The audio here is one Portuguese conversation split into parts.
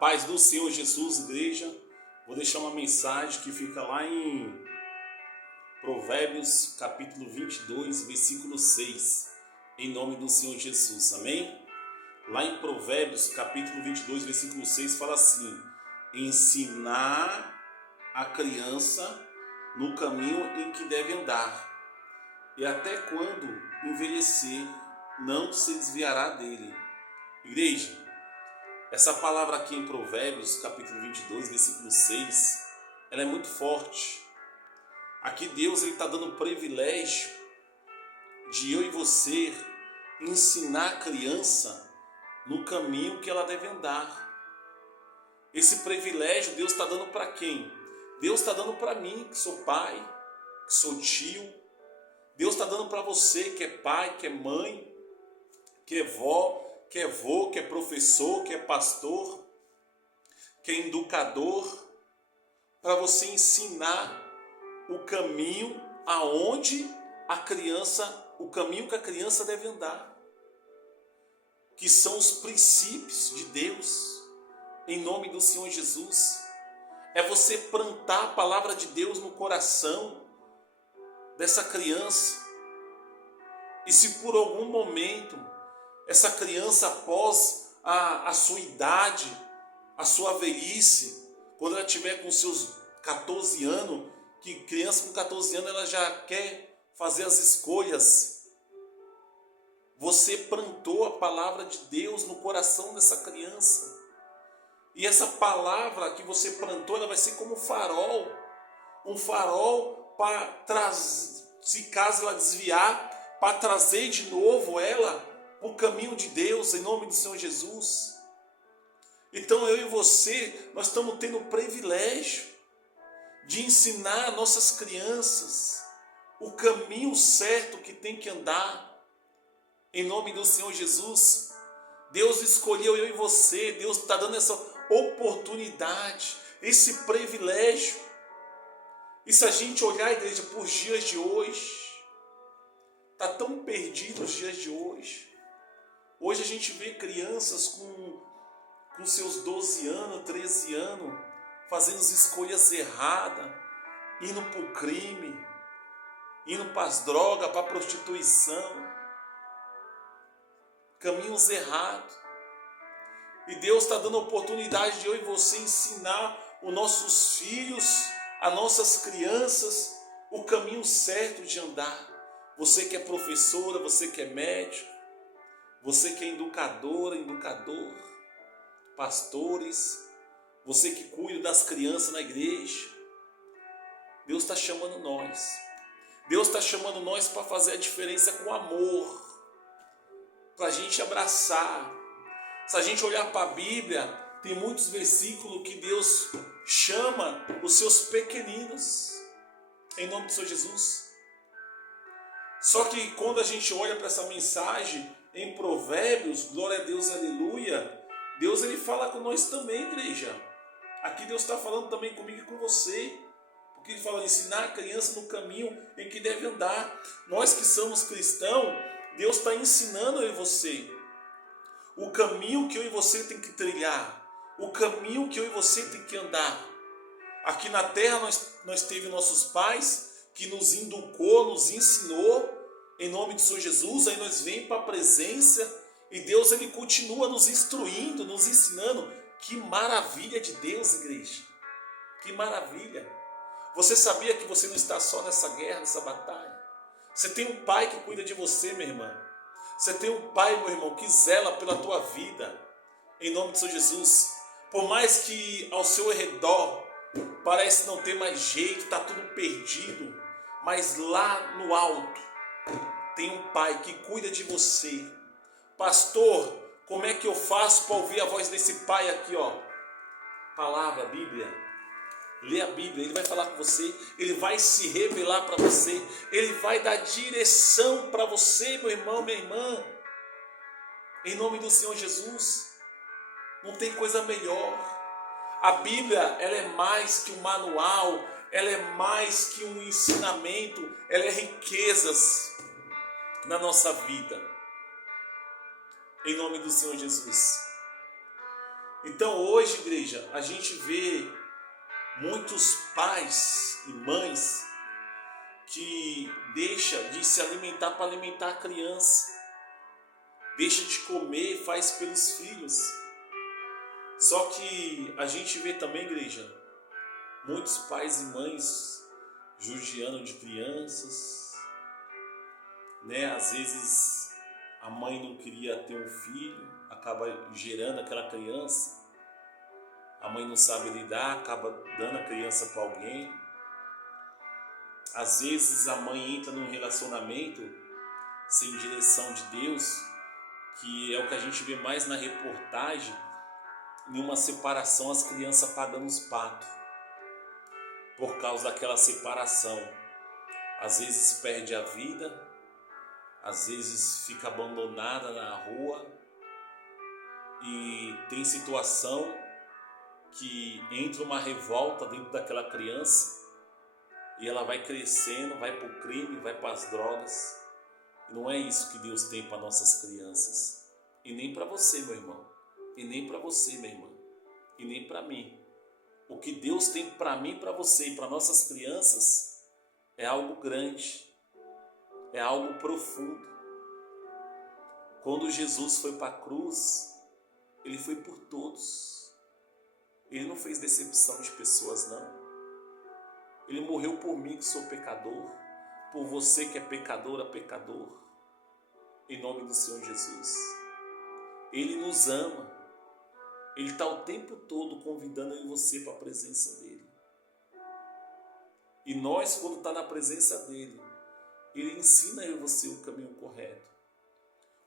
Paz do Senhor Jesus, igreja. Vou deixar uma mensagem que fica lá em Provérbios, capítulo 22, versículo 6. Em nome do Senhor Jesus, amém? Lá em Provérbios, capítulo 22, versículo 6, fala assim: ensinar a criança no caminho em que deve andar, e até quando envelhecer, não se desviará dele. Igreja, essa palavra aqui em Provérbios, capítulo 22, versículo 6, ela é muito forte. Aqui Deus está dando o privilégio de eu e você ensinar a criança no caminho que ela deve andar. Esse privilégio Deus está dando para quem? Deus está dando para mim, que sou pai, que sou tio. Deus está dando para você, que é pai, que é mãe, que é vó, que é vô, que é professor, que é pastor, que é educador, para você ensinar o caminho aonde a criança, o caminho que a criança deve andar, que são os princípios de Deus, em nome do Senhor Jesus. É você plantar a palavra de Deus no coração dessa criança. E se por algum momento essa criança, após a sua idade, a sua velhice, quando ela tiver com seus 14 anos, que criança com 14 anos ela já quer fazer as escolhas, você plantou a palavra de Deus no coração dessa criança. E essa palavra que você plantou, ela vai ser como um farol para trazer, se caso ela desviar, para trazer de novo ela o caminho de Deus, em nome do Senhor Jesus. Então eu e você, nós estamos tendo o privilégio de ensinar nossas crianças o caminho certo que tem que andar, em nome do Senhor Jesus. Deus escolheu eu e você, Deus está dando essa oportunidade, esse privilégio. E se a gente olhar a igreja por os dias de hoje, está tão perdido os dias de hoje. Hoje a gente vê crianças com seus 12 anos, 13 anos, fazendo as escolhas erradas, indo para o crime, indo para as drogas, para a prostituição, caminhos errados. E Deus está dando a oportunidade de eu e você ensinar os nossos filhos, as nossas crianças, o caminho certo de andar. Você que é professora, você que é médico, você que é educadora, educador, pastores, você que cuida das crianças na igreja, Deus está chamando nós. Deus está chamando nós para fazer a diferença com amor, para a gente abraçar. Se a gente olhar para a Bíblia, tem muitos versículos que Deus chama os seus pequeninos, em nome do Senhor Jesus. Só que quando a gente olha para essa mensagem em Provérbios, glória a Deus, aleluia, Deus ele fala com nós também, igreja. Aqui Deus está falando também comigo e com você. Porque ele fala ensinar a criança no caminho em que deve andar. Nós que somos cristãos, Deus está ensinando eu e você o caminho que eu e você tem que trilhar, o caminho que eu e você tem que andar. Aqui na terra nós teve nossos pais que nos educou, nos ensinou, em nome de Senhor Jesus. Aí nós vem para a presença e Deus ele continua nos instruindo, nos ensinando. Que maravilha de Deus, igreja, que maravilha. Você sabia que você não está só nessa guerra, nessa batalha? Você tem um pai que cuida de você, minha irmã. Você tem um pai, meu irmão, que zela pela tua vida, em nome de Senhor Jesus. Por mais que ao seu redor parece não ter mais jeito, está tudo perdido, mas lá no alto tem um pai que cuida de você. Pastor, como é que eu faço para ouvir a voz desse pai aqui, ó? Palavra, Bíblia. Lê a Bíblia, ele vai falar com você, ele vai se revelar para você, ele vai dar direção para você, meu irmão, minha irmã, em nome do Senhor Jesus. Não tem coisa melhor. A Bíblia, ela é mais que um manual, ela é mais que um ensinamento, ela é riquezas na nossa vida, em nome do Senhor Jesus. Então hoje, igreja, a gente vê muitos pais e mães que deixa de se alimentar para alimentar a criança, deixa de comer e faz pelos filhos. Só que a gente vê também, igreja, muitos pais e mães judiando de crianças, né? Às vezes a mãe não queria ter um filho, acaba gerando aquela criança, a mãe não sabe lidar, acaba dando a criança para alguém. Às vezes a mãe entra num relacionamento sem direção de Deus, que é o que a gente vê mais na reportagem, em uma separação as crianças pagando os patos por causa daquela separação. Às vezes perde a vida, às vezes fica abandonada na rua, e tem situação que entra uma revolta dentro daquela criança e ela vai crescendo, vai para o crime, vai para as drogas. E não é isso que Deus tem para nossas crianças, e nem para você, meu irmão, e nem para você, minha irmã, e nem para mim. O que Deus tem para mim, para você e para nossas crianças é algo grande, é algo profundo. Quando Jesus foi para a cruz, Ele foi por todos. Ele não fez decepção de pessoas, não. Ele morreu por mim, que sou pecador, por você que é pecadora, pecador, em nome do Senhor Jesus. Ele nos ama. Ele está o tempo todo convidando eu e você para a presença dEle. E nós, quando está na presença dEle, Ele ensina eu e você o caminho correto,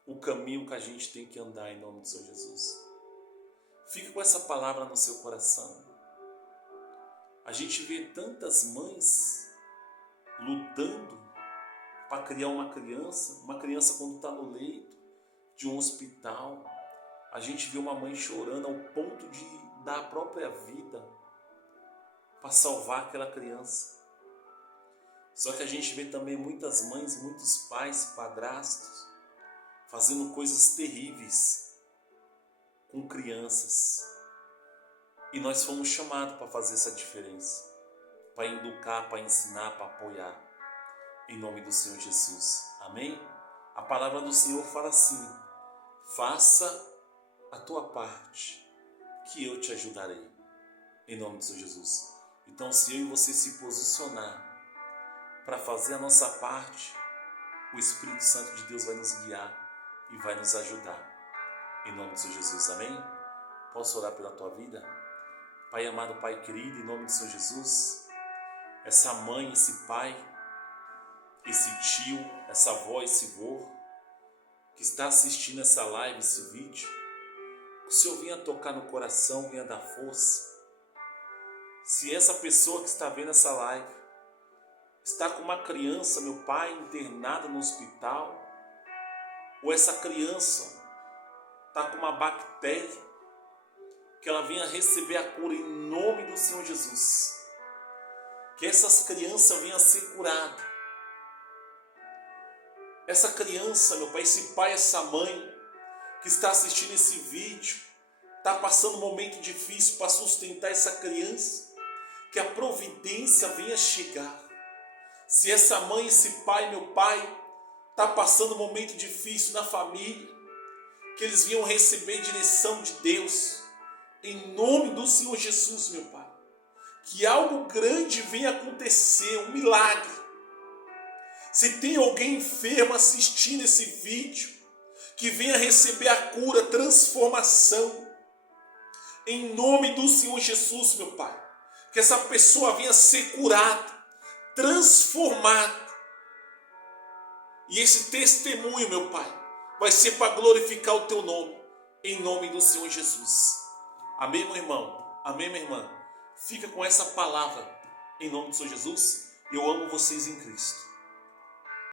o caminho que a gente tem que andar em nome do Senhor Jesus. Fique com essa palavra no seu coração. A gente vê tantas mães lutando para criar uma criança quando está no leito de um hospital. A gente vê uma mãe chorando ao ponto de dar a própria vida para salvar aquela criança. Só que a gente vê também muitas mães, muitos pais, padrastos, fazendo coisas terríveis com crianças. E nós fomos chamados para fazer essa diferença, para educar, para ensinar, para apoiar, em nome do Senhor Jesus. Amém? A palavra do Senhor fala assim: faça a tua parte, que eu te ajudarei, em nome do Senhor Jesus. Então, se eu e você se posicionar para fazer a nossa parte, o Espírito Santo de Deus vai nos guiar e vai nos ajudar, em nome do Senhor Jesus. Amém? Posso orar pela tua vida? Pai amado, Pai querido, em nome do Senhor Jesus, essa mãe, esse pai, esse tio, essa avó, esse vô, que está assistindo essa live, esse vídeo, que o Senhor venha tocar no coração, venha dar força. Se essa pessoa que está vendo essa live está com uma criança, meu Pai, internada no hospital, ou essa criança está com uma bactéria, que ela venha receber a cura em nome do Senhor Jesus. Que essas crianças venham a ser curadas. Essa criança, meu Pai, esse pai, essa mãe que está assistindo esse vídeo, está passando um momento difícil para sustentar essa criança, que a providência venha chegar. Se essa mãe, esse pai, meu Pai, está passando um momento difícil na família, que eles venham receber direção de Deus, em nome do Senhor Jesus, meu Pai. Que algo grande venha acontecer, um milagre. Se tem alguém enfermo assistindo esse vídeo, que venha receber a cura, transformação, em nome do Senhor Jesus, meu Pai. Que essa pessoa venha ser curada, transformada. E esse testemunho, meu Pai, vai ser para glorificar o Teu nome, em nome do Senhor Jesus. Amém, meu irmão? Amém, minha irmã? Fica com essa palavra, em nome do Senhor Jesus. Eu amo vocês em Cristo.